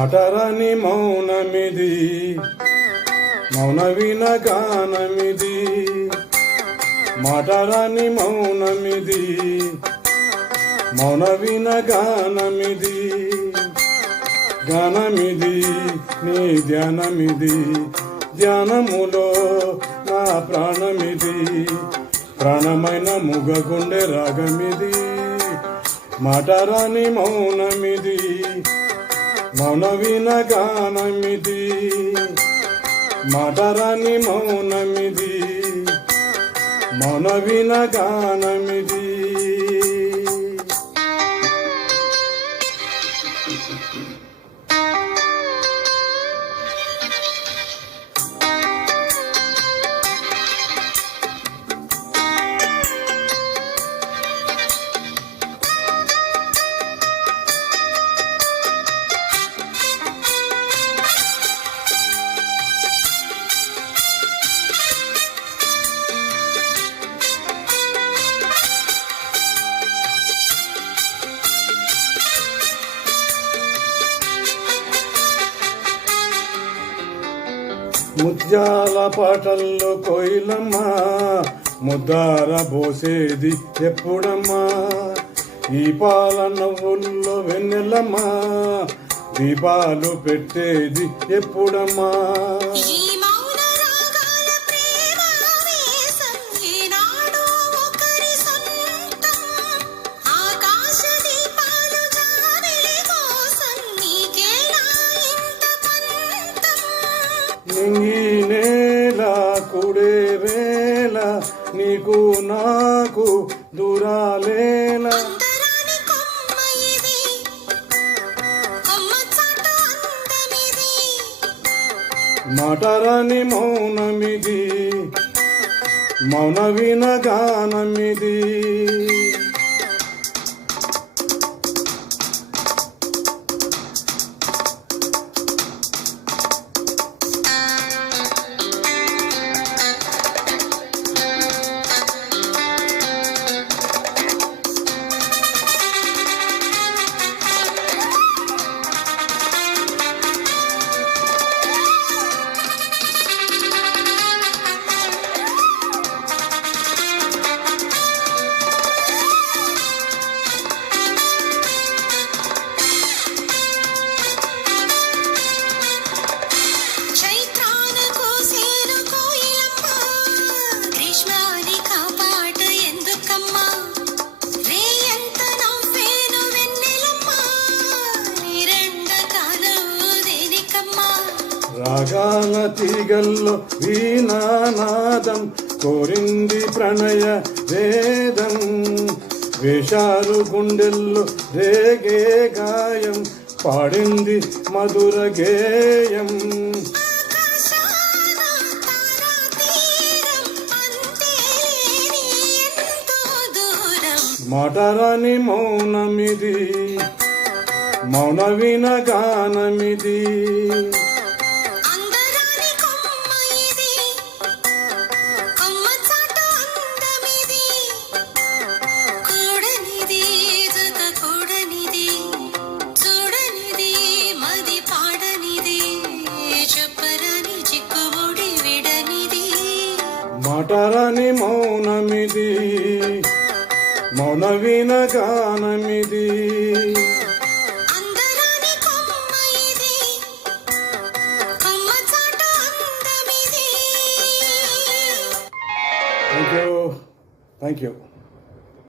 మాటరాని మౌనమిది, మౌన విన గానమిది. మాటరాని మౌనమిది, మౌన విన గానమిది. గానమిది నీ ధ్యానమిది, ధ్యానములో నా ప్రాణమిది. ప్రాణమైన ముగగుండె రాగమిది. మాటరాని మౌనమిది, మౌన విన గానమిది. మాటరాని మౌనమిది, మౌన విన గానమిది. ముత్యాల పాటల్లో కోయిలమ్మా, ముద్దార బోసేది ఎప్పుడమ్మా. ఈ పాల నవ్వుల్లో వెన్నెలమ్మా, దీపాలు పెట్టేది ఎప్పుడమ్మా. నింగి నేల కుడే వేళ, నీకు నాకు దూరాలేల. మాటరాని మౌనమిది, మౌన విన గానమిది. రాగాల తీగల్లో వీణానాదం కోరింది ప్రణయ వేదం. వేషాలు గుండెల్లో రేగే గాయం, పాడింది మధుర గేయం. మాటరాని మౌనమిది, మౌన విన గానమిది. మాటరాని మౌనమిది, మౌన విన గానమిది. Thank you.